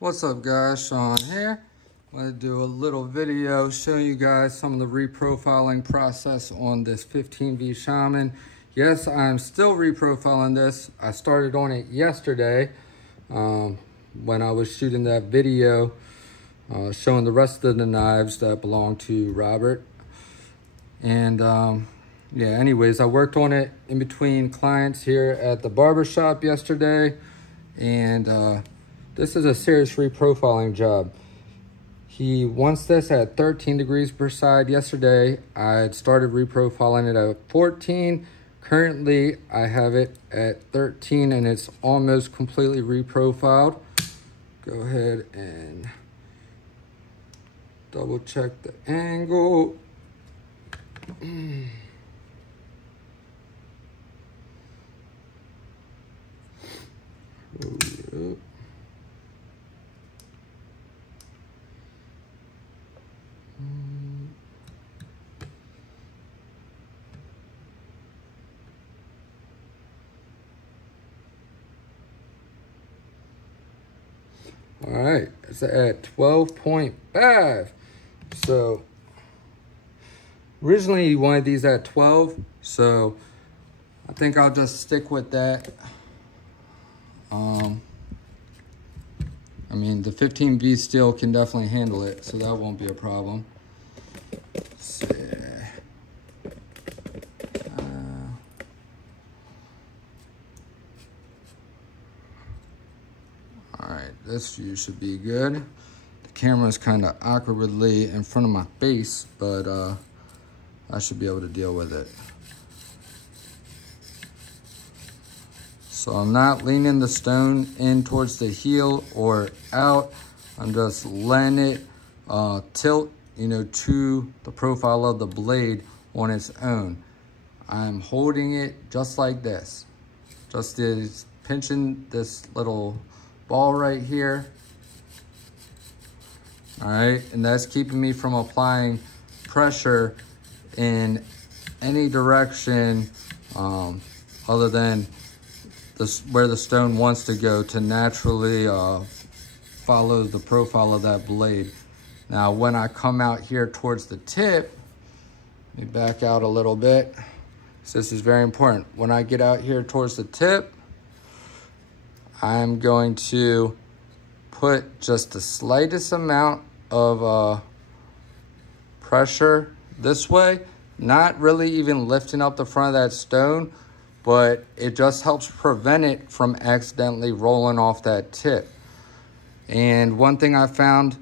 What's up guys, Sean here. I'm going to do a little video showing you guys some of the reprofiling process on this 15V Shaman. Yes, I'm still reprofiling this. I started on it yesterday when I was shooting that video showing the rest of the knives that belong to Robert. And yeah, anyways, I worked on it in between clients here at the barber shop yesterday. And this is a serious reprofiling job. He wants this at 13 degrees per side. Yesterday, I had started reprofiling it at 14. Currently, I have it at 13 and it's almost completely reprofiled. Go ahead and double check the angle. Oh, all right, it's at 12.5. So originally you wanted these at 12, so I think I'll just stick with that. I mean, the 15V steel can definitely handle it, so that won't be a problem. Let's see. All right, this view should be good. The camera's kind of awkwardly in front of my face, but I should be able to deal with it. So I'm not leaning the stone in towards the heel or out. I'm just letting it tilt, you know, to the profile of the blade on its own. I'm holding it just like this. Just is pinching this little ball right here. All right, and that's keeping me from applying pressure in any direction other than where the stone wants to go to naturally follow the profile of that blade. Now, when I come out here towards the tip, let me back out a little bit. So this is very important. When I get out here towards the tip, I'm going to put just the slightest amount of pressure this way, not really even lifting up the front of that stone, but it just helps prevent it from accidentally rolling off that tip. And one thing I found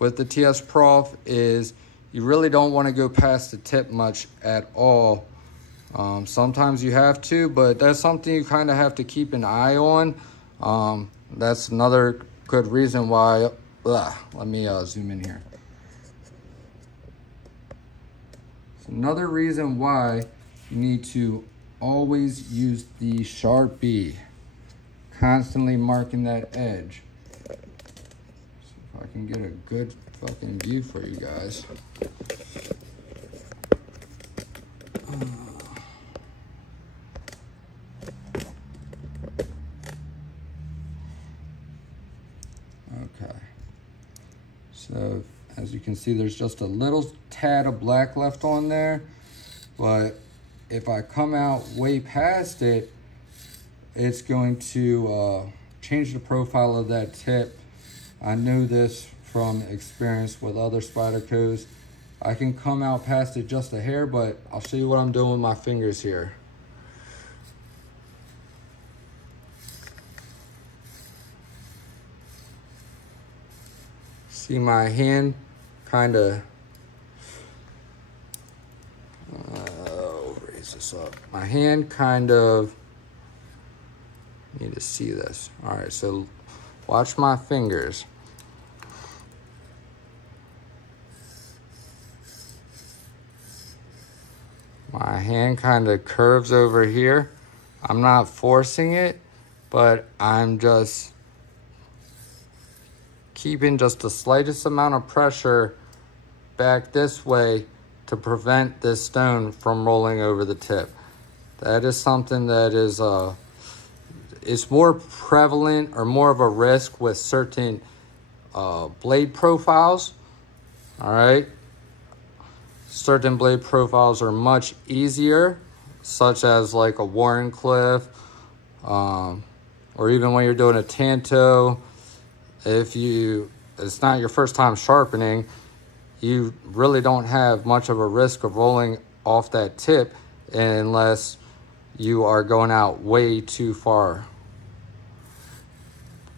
with the Tsprof is you really don't want to go past the tip much at all. Sometimes you have to, but that's something you kind of have to keep an eye on. That's another good reason why, let me zoom in here. It's another reason why you need to always use the Sharpie, constantly marking that edge. See if I can get a good fucking view for you guys. Okay, so as you can see, there's just a little tad of black left on there, but if I come out way past it, it's going to change the profile of that tip. I know this from experience with other Spydercos. I can come out past it just a hair, but I'll show you what I'm doing with my fingers here. See my hand kind of, this up. My hand kind of, need to see this. All right, so watch my fingers. My hand kind of curves over here. I'm not forcing it, but I'm just keeping just the slightest amount of pressure back this way to prevent this stone from rolling over the tip. That is something that is it's more prevalent or more of a risk with certain blade profiles. All right. Certain blade profiles are much easier, such as like a Warncliffe, or even when you're doing a TANTO. If it's not your first time sharpening, you really don't have much of a risk of rolling off that tip unless you are going out way too far.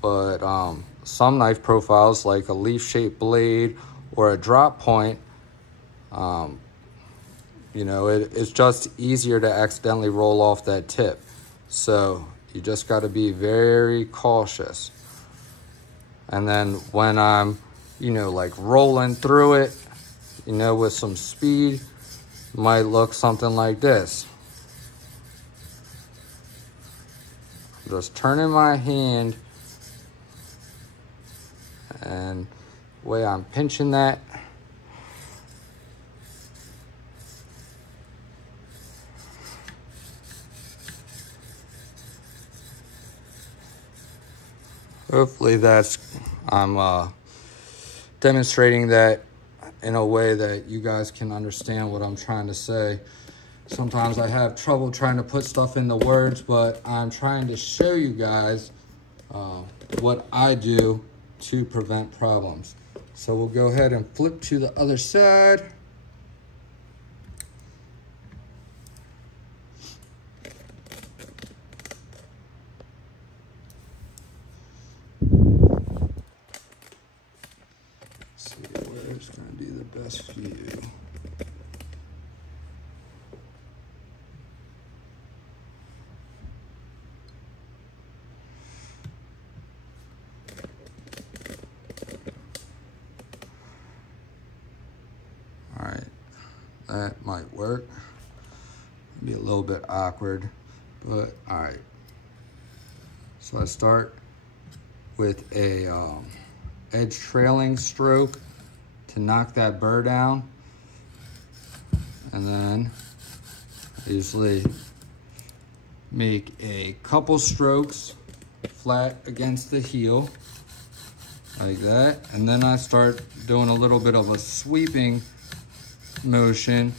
But some knife profiles, like a leaf-shaped blade or a drop point, you know, it's just easier to accidentally roll off that tip. So you just got to be very cautious. And then when I'm, you know, like rolling through it, you know, with some speed, might look something like this. Just turning my hand, and the way I'm pinching that, hopefully I'm demonstrating that in a way that you guys can understand what I'm trying to say. Sometimes I have trouble trying to put stuff into words, but I'm trying to show you guys what I do to prevent problems. So we'll go ahead and flip to the other side. See where's going to be the best view. That might work. Be a little bit awkward, but all right. So I start with a edge trailing stroke to knock that burr down, and then I usually make a couple strokes flat against the heel like that, and then I start doing a little bit of a sweeping motion,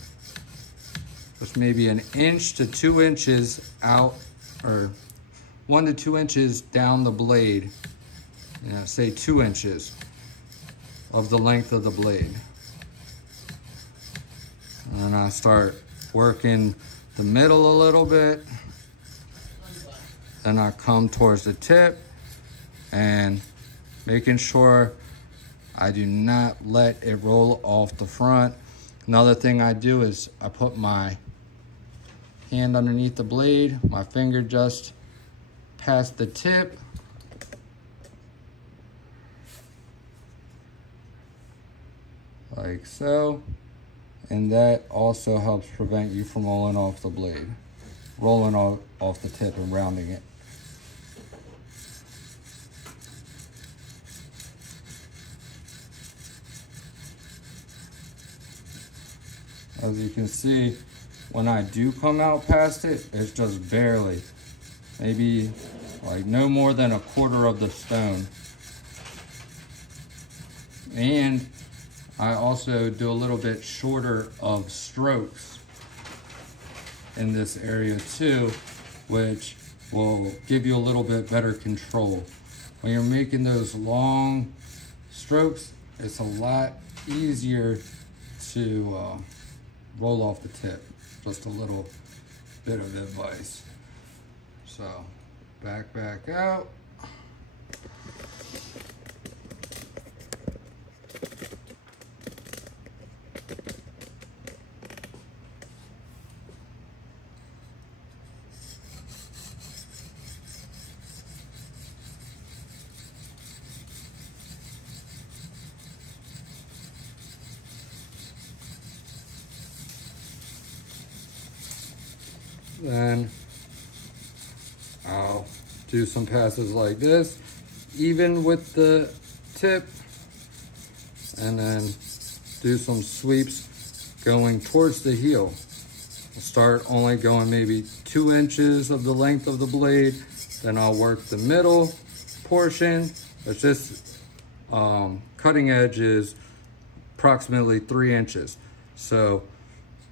just maybe 1 inch to 2 inches out, or 1 to 2 inches down the blade. You know, say 2 inches of the length of the blade. And then I start working the middle a little bit. Then I come towards the tip and making sure I do not let it roll off the front. Another thing I do is I put my hand underneath the blade, my finger just past the tip. Like so. And that also helps prevent you from rolling off the blade, rolling off the tip and rounding it. As you can see, when I do come out past it, it's just barely, maybe like no more than 1/4 of the stone. And I also do a little bit shorter of strokes in this area too, which will give you a little bit better control. When you're making those long strokes, it's a lot easier to roll off the tip. Just a little bit of advice. So back out. Then I'll do some passes like this, even with the tip, and then do some sweeps going towards the heel. I'll start only going maybe 2 inches of the length of the blade, Then I'll work the middle portion. It's just cutting edge is approximately 3 inches. So,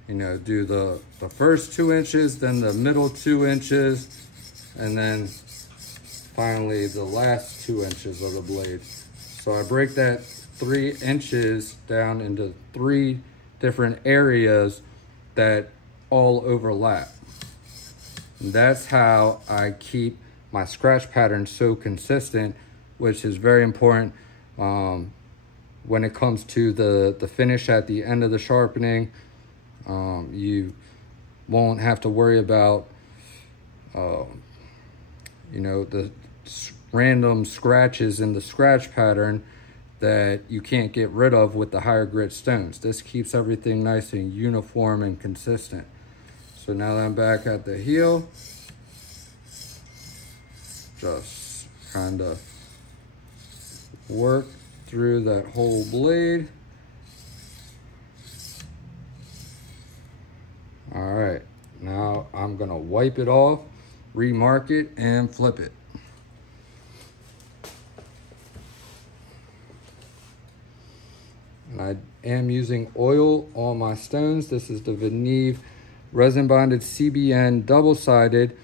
you know, do the first 2 inches, then the middle 2 inches, and then finally the last 2 inches of the blade. So I break that 3 inches down into 3 different areas that all overlap. And that's how I keep my scratch pattern so consistent, which is very important when it comes to the finish at the end of the sharpening. You won't have to worry about you know, the random scratches in the scratch pattern that you can't get rid of with the higher grit stones. This keeps everything nice and uniform and consistent. So now that I'm back at the heel, just kind of work through that whole blade. All right, now I'm gonna wipe it off, remark it, and flip it. And I am using oil on my stones. This is the Veneve resin bonded CBN double-sided.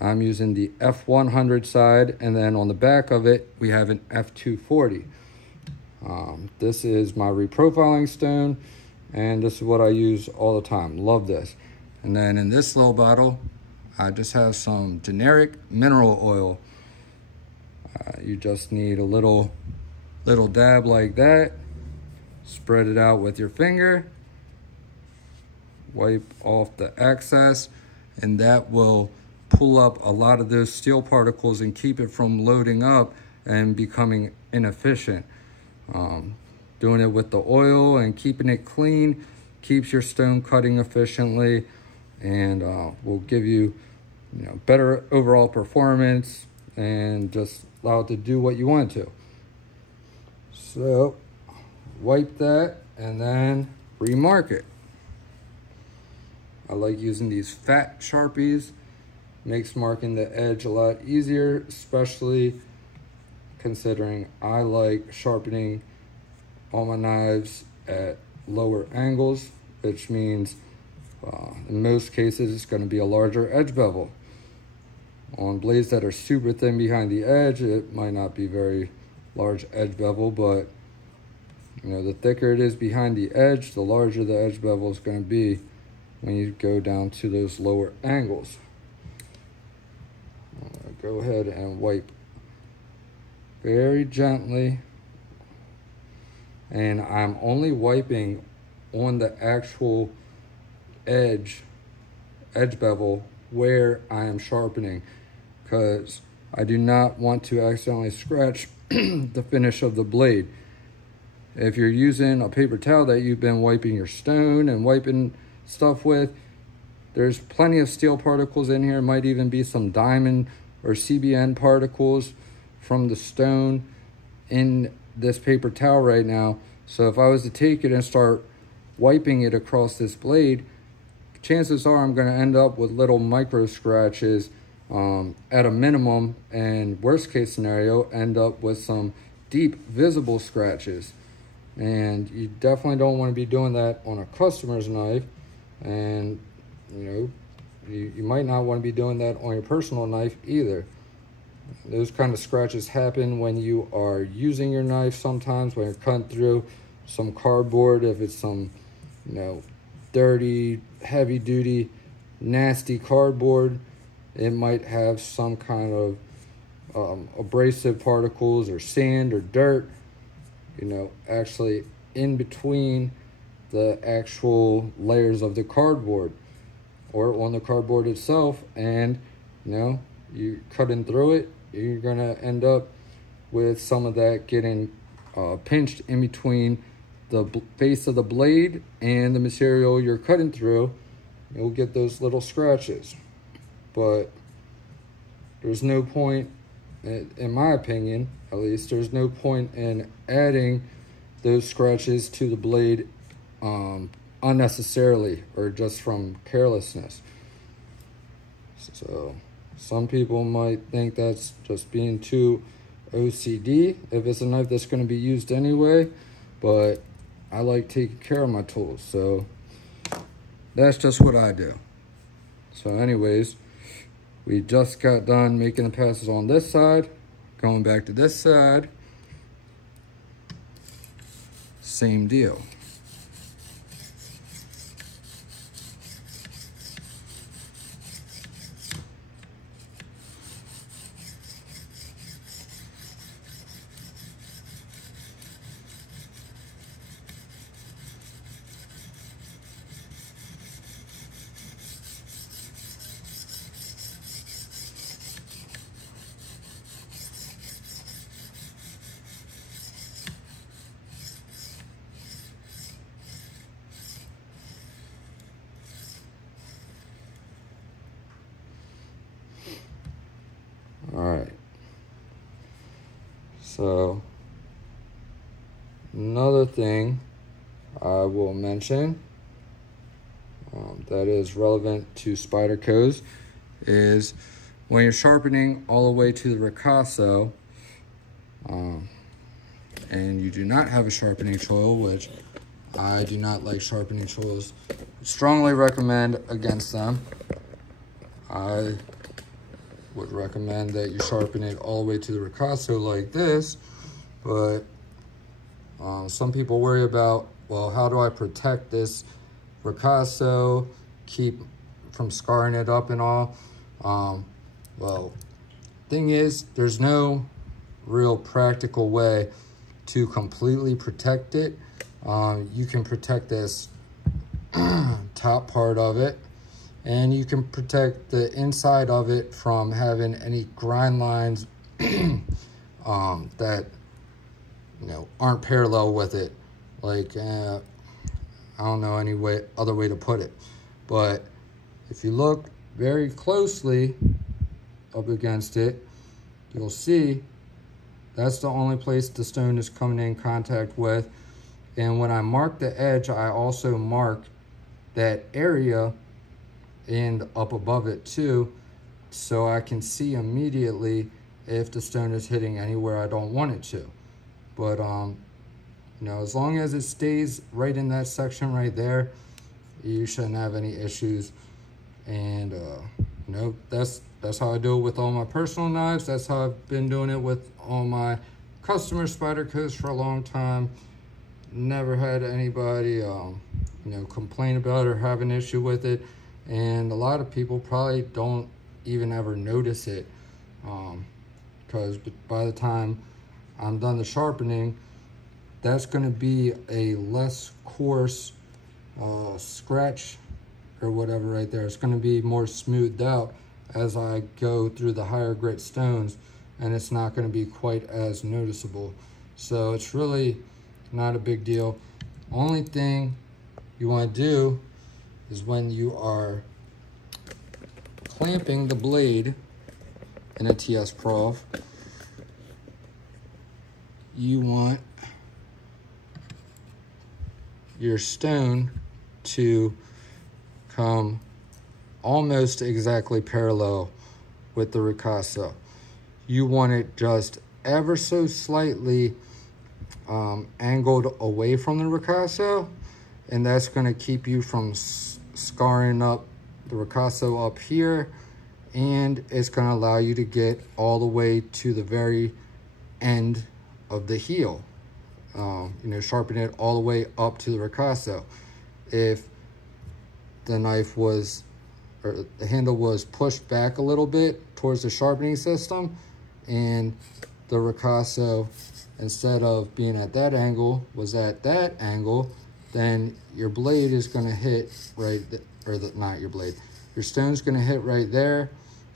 I'm using the F100 side, and then on the back of it, we have an F240. This is my reprofiling stone, and this is what I use all the time. Love this. And then in this little bottle, I just have some generic mineral oil. You just need a little dab like that. Spread it out with your finger. Wipe off the excess, and that will pull up a lot of those steel particles and keep it from loading up and becoming inefficient. Doing it with the oil and keeping it clean keeps your stone cutting efficiently, and will give you, you know, better overall performance and just allow it to do what you want it to. So wipe that and then remark it. I like using these fat Sharpies. Makes marking the edge a lot easier, especially considering I like sharpening all my knives at lower angles, which means in most cases it's going to be a larger edge bevel. On blades that are super thin behind the edge, it might not be very large edge bevel, but you know, the thicker it is behind the edge, the larger the edge bevel is going to be when you go down to those lower angles. Go ahead and wipe very gently, and I'm only wiping on the actual edge bevel where I am sharpening, because I do not want to accidentally scratch the finish of the blade. If you're using a paper towel that you've been wiping your stone and wiping stuff with, there's plenty of steel particles in here. Might even be some diamond or CBN particles from the stone in this paper towel right now. So if I was to take it and start wiping it across this blade, chances are I'm going to end up with little micro scratches at a minimum, and worst case scenario, end up with some deep visible scratches. And you definitely don't want to be doing that on a customer's knife, and you know, you might not want to be doing that on your personal knife either. Those kind of scratches happen when you are using your knife sometimes, when you're cutting through some cardboard. If it's some, you know, dirty, heavy duty, nasty cardboard, it might have some kind of abrasive particles or sand or dirt, you know, actually in between the actual layers of the cardboard or on the cardboard itself. And you know, you cutting through it, you're gonna end up with some of that getting pinched in between the face of the blade and the material you're cutting through. You'll get those little scratches. But there's no point, in my opinion at least, there's no point in adding those scratches to the blade unnecessarily or just from carelessness. So Some people might think that's just being too OCD if it's a knife that's going to be used anyway, but I like taking care of my tools, so that's just what I do. So anyways, we just got done making the passes on this side, going back to this side, same deal. All right, so another thing I will mention that is relevant to Spydercos is when you're sharpening all the way to the ricasso, and you do not have a sharpening choil, which I do not like sharpening choils, strongly recommend against them. I would recommend that you sharpen it all the way to the ricasso like this, but some people worry about, well, how do I protect this ricasso, keep from scarring it up and all? Well, thing is, there's no real practical way to completely protect it. You can protect this top part of it, and you can protect the inside of it from having any grind lines that, you know, aren't parallel with it. Like, I don't know any other way to put it. But if you look very closely up against it, you'll see that's the only place the stone is coming in contact with. And when I mark the edge, I also mark that area and up above it too, so I can see immediately if the stone is hitting anywhere I don't want it to. But you know, as long as it stays right in that section right there, you shouldn't have any issues. And you know, that's how I do it with all my personal knives. That's how I've been doing it with all my customer Spydercos for a long time. Never had anybody you know, complain about it or have an issue with it. And a lot of people probably don't even ever notice it, because by the time I'm done the sharpening, that's going to be a less coarse scratch or whatever right there. It's going to be more smoothed out as I go through the higher grit stones, and it's not going to be quite as noticeable. So it's really not a big deal. Only thing you want to do is when you are clamping the blade in a Tsprof, you want your stone to come almost exactly parallel with the ricasso. You want it just ever so slightly angled away from the ricasso, and that's going to keep you from scarring up the ricasso up here, and it's going to allow you to get all the way to the very end of the heel. You know, sharpen it all the way up to the ricasso. If the knife was, or the handle was pushed back a little bit towards the sharpening system, and the ricasso, instead of being at that angle, was at that angle, then your blade is going to hit right, not your blade, your stone's going to hit right there,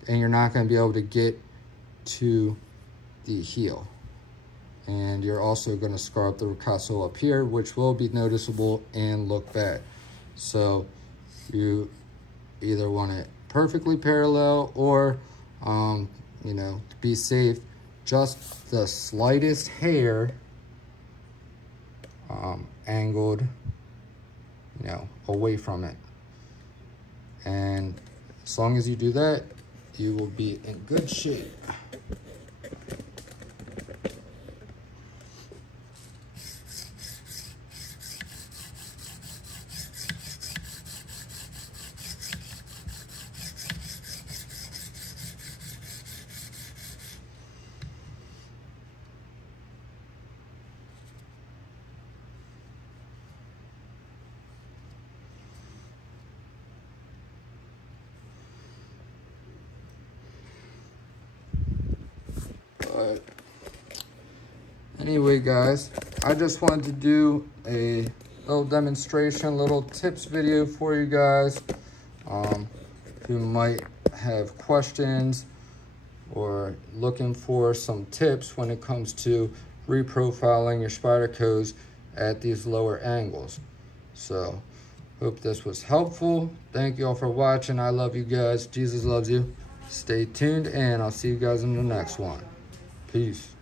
and you're not going to be able to get to the heel. And you're also going to scar up the ricasso up here, which will be noticeable and look bad. So you either want it perfectly parallel, or you know, to be safe, just the slightest hair angled, you know, away from it. And as long as you do that, you will be in good shape. But anyway, guys, I just wanted to do a little demonstration, little tips video for you guys. Who might have questions or looking for some tips when it comes to reprofiling your Spydercos at these lower angles. So, hope this was helpful. Thank you all for watching. I love you guys. Jesus loves you. Stay tuned, and I'll see you guys in the next one. Peace.